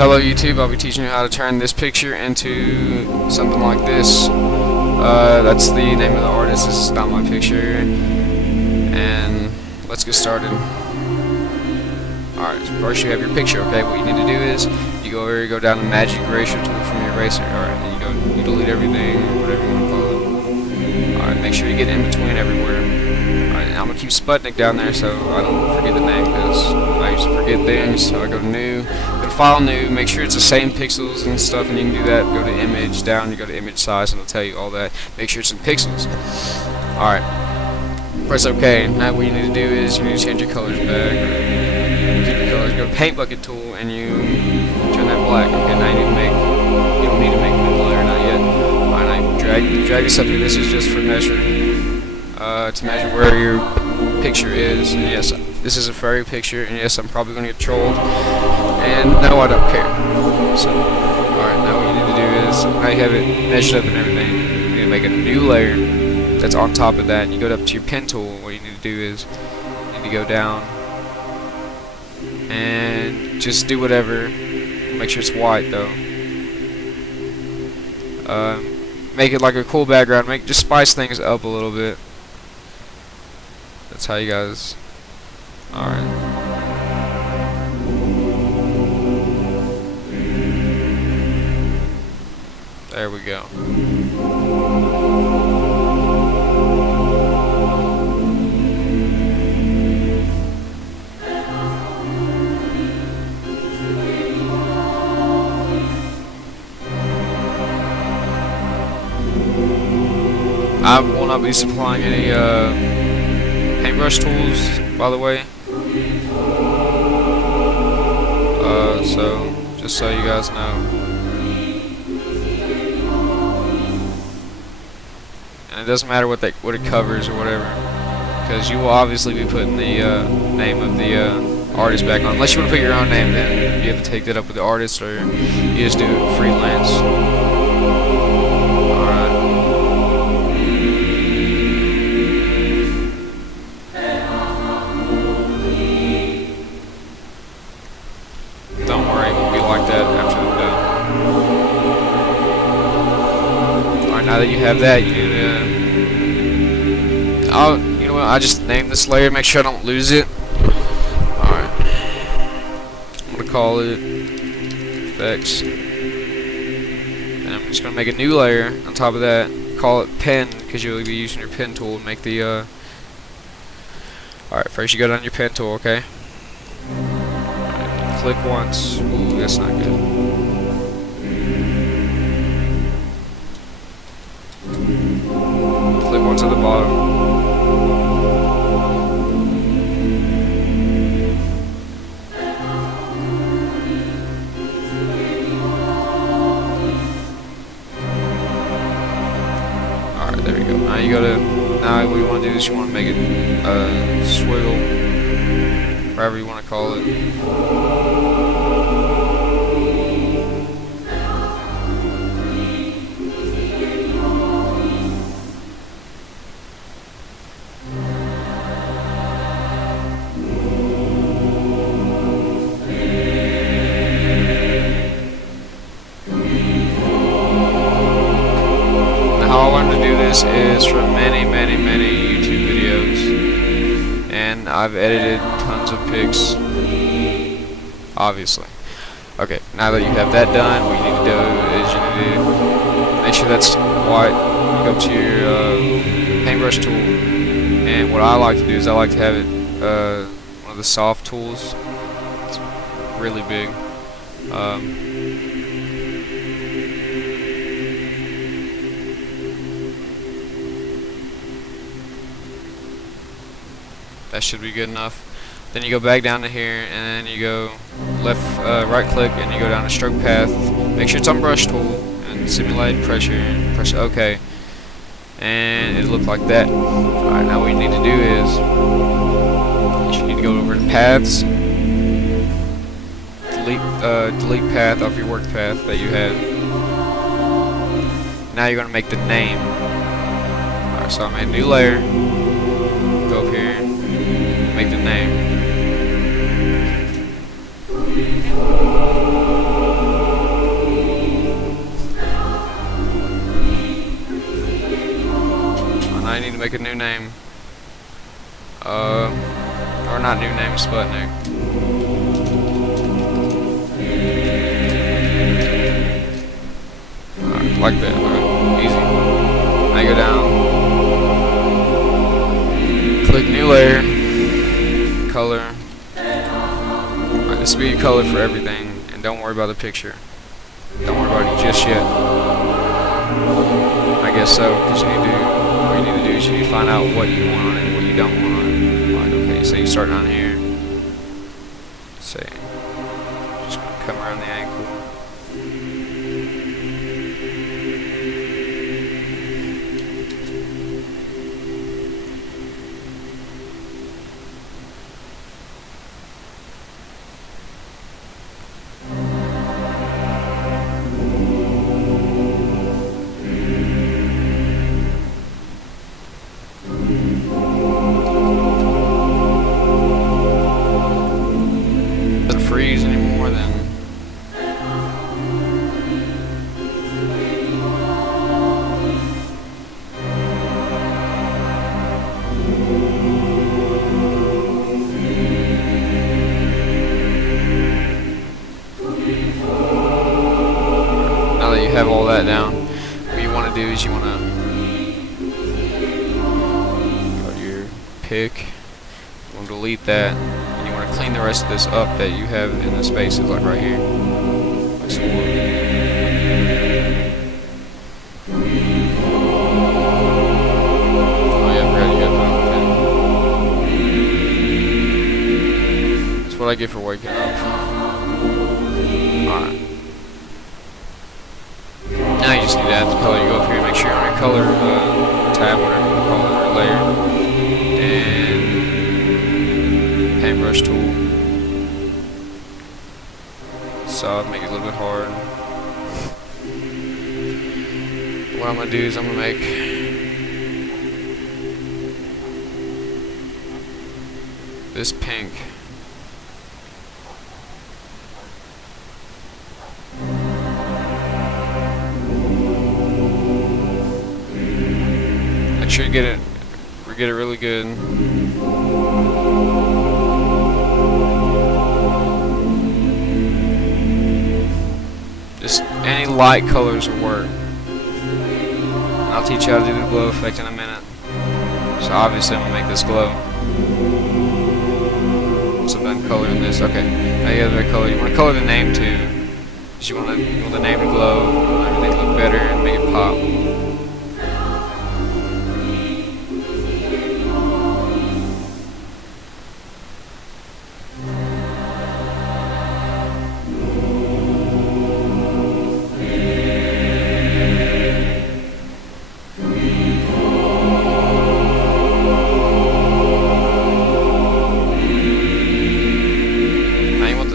Hello YouTube, I'll be teaching you how to turn this picture into something like this. That's the name of the artist. This is not my picture. And let's get started. Alright, first you have your picture, okay? What you need to do is you go over here, go down to Magic Eraser tool from your eraser. Alright, and you delete everything, or whatever you want to call it. Alright, make sure you get in between everywhere. Alright, I'm going to keep Sputnik down there so I don't forget the name, because I used to forget things. So I go to New, go to File, New, make sure it's the same pixels and stuff, and you can do that. Go to Image, down, you go to Image Size, and it'll tell you all that. Make sure it's in pixels. Alright, press OK. Now what you need to do is you need to change your colors back. Keep your colors, go to Paint Bucket tool, and you turn that black. Okay, now you don't need to make a new layer, not yet. Alright, now drag this up here. This is just for measuring, to measure where your picture is. And yes, this is a furry picture, and yes, I'm probably going to get trolled, and no, I don't care. So, alright, now what you need to do is, now you have it measured up and everything, you need to make a new layer that's on top of that, and you go up to your pen tool. What you need to do is, you need to go down, and just do whatever, make sure it's white though. Make it like a cool background, just spice things up a little bit. That's how you guys. Alright. There we go. I will not be supplying any paintbrush tools, by the way. So just so you guys know. And it doesn't matter what it covers or whatever, because you will obviously be putting the name of the artist back on. Unless you want to put your own name, then you have to take that up with the artist, or you just do it freelance. Don't worry, it won't be like that after I'm done. Alright, now that you have that, you need to... you know what, I just named this layer, make sure I don't lose it. Alright. I'm going to call it Effects. And I'm just going to make a new layer on top of that. Call it Pen, because you'll be using your pen tool to make the... Alright, first you go down your pen tool, okay? Click once. Ooh, that's not good. Click once at the bottom. Alright, there we go. Now you gotta. Now what you want to do is you want to make it swiggle. Whatever you want to call it. Now how I learned to do this is from many YouTube videos, and I've edited tons of pics, obviously. Okay, now that you have that done, what you need to do is you need to make sure that's white. You go to your paintbrush tool, and what I like to do is I like to have it one of the soft tools. It's really big. That should be good enough. Then you go back down to here, and then you go right click, and you go down to stroke path. Make sure it's on brush tool, and simulate pressure, and press OK. And it'll look like that. Alright, now what you need to do is, you need to go over to paths, delete path off your work path that you had. Now you're going to make the name. Alright, so I made a new layer. Go up here, make the name. I need to make a new name. Or not new name, Sputnik. Alright, like that. Alright, easy. Now go down. Click new layer. Color. Alright, this will be your color for everything, and don't worry about the picture. Don't worry about it just yet. I guess so, because what you need to do is you need to find out what you want on it and what you don't want on it. Like, okay, so you start down here. Say, just gonna come around the ankle. Freeze anymore, then now that you have all that down, what you want to do is you want to go to your pick, you want to delete that. Clean the rest of this up that you have in the spaces, like right here. Like some wood. Oh yeah, I forgot you got that. Okay. That's what I get for waking up. Alright. Now you just need to add the color. You go up here and make sure you're on your color tab, whatever you call it, or layer. And paintbrush tool. Solid, make it a little bit hard. What I'm gonna do is I'm gonna make this pink. Make sure you get it really good. Just any light colors will work. I'll teach you how to do the glow effect in a minute. So obviously I'm gonna make this glow. So I'm done coloring this. Okay. Now you have the color. You want to color the name too. Because you want the name to glow, you want everything to look better and make it pop.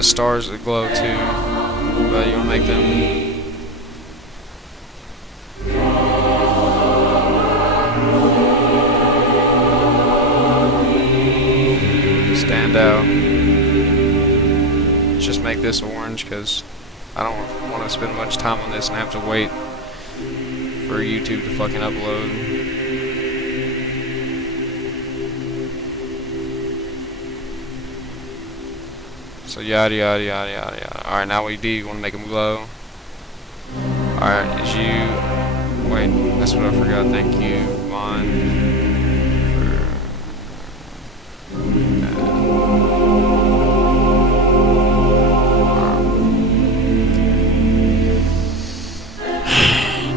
Stars that glow too, but you want to make them stand out. Let's just make this orange because I don't want to spend much time on this and have to wait for YouTube to fucking upload. So yada yada yada yada yada. Alright, now what you do, you want to make them glow. Alright, wait, that's what I forgot. Thank you, Vaughn,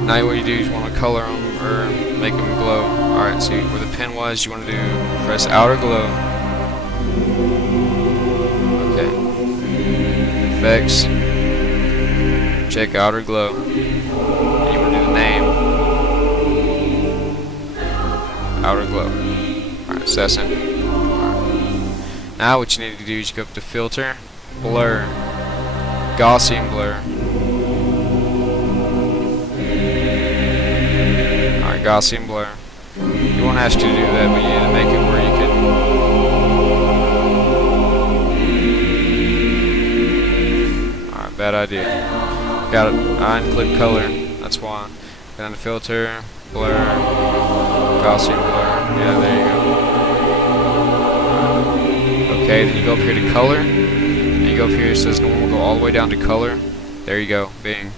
now what you do is you want to color them or make them glow. Alright, so where the pen was, you want to press outer glow. Okay. Effects. Check outer glow. You want to do the name. Outer glow. Alright, so that's it. Alright. Now what you need to do is you go up to filter, blur, Gaussian blur. Alright, Gaussian blur. You won't ask you to do that, but you need to make it where you can. Alright, bad idea. Got it. Unclick color. That's why. Go down to filter, blur, Gaussian blur. Yeah, there you go. Okay, then you go up here to color. And you go up here, it says normal, go all the way down to color. There you go, bing.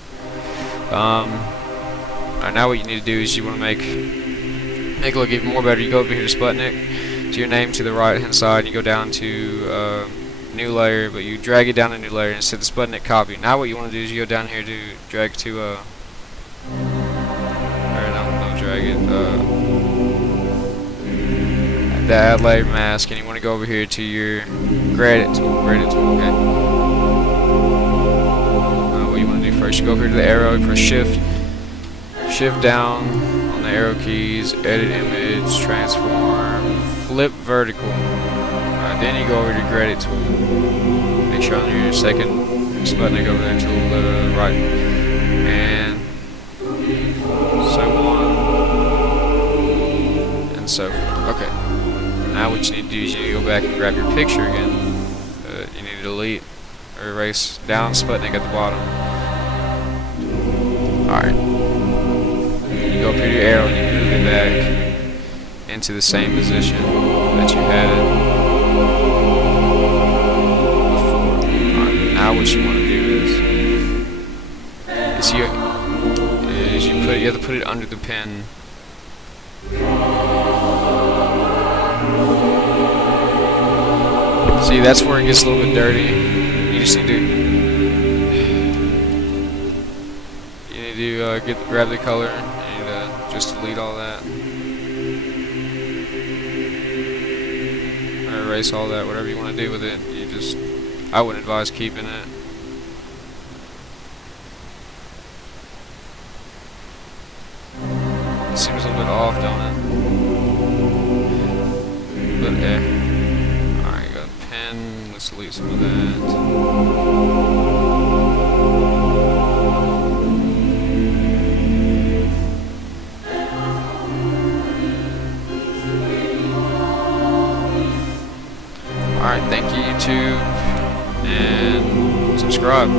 Alright, now what you need to do is you want to make it look even more better. You go over here to Sputnik, to your name to the right hand side, you go down to new layer, but you drag it down to new layer and set the Sputnik copy. Now what you want to do is you go down here to drag to or don't drag it, the add layer mask, and you want to go over here to your gradient tool, okay. What you want to do first, you go over here to the arrow, you press shift down on the arrow keys, edit image, transform, flip vertical. Alright, then you go over to gradient tool. Make sure on your second Sputnik over there to the right. And so on. And so forth. Okay. Now what you need to do is you go back and grab your picture again. You need to delete or erase down Sputnik at the bottom. Alright. You go up here to your arrow and you move it back into the same position that you had it before. Alright, now what you want to do is you have to put it under the pin. See, that's where it gets a little bit dirty. You just need to grab the color and just delete all that. Or erase all that, whatever you want to do with it. I wouldn't advise keeping it. It seems a little bit off, don't it? But alright, got a pen. Let's delete some of that. Alright, thank you, YouTube, and subscribe.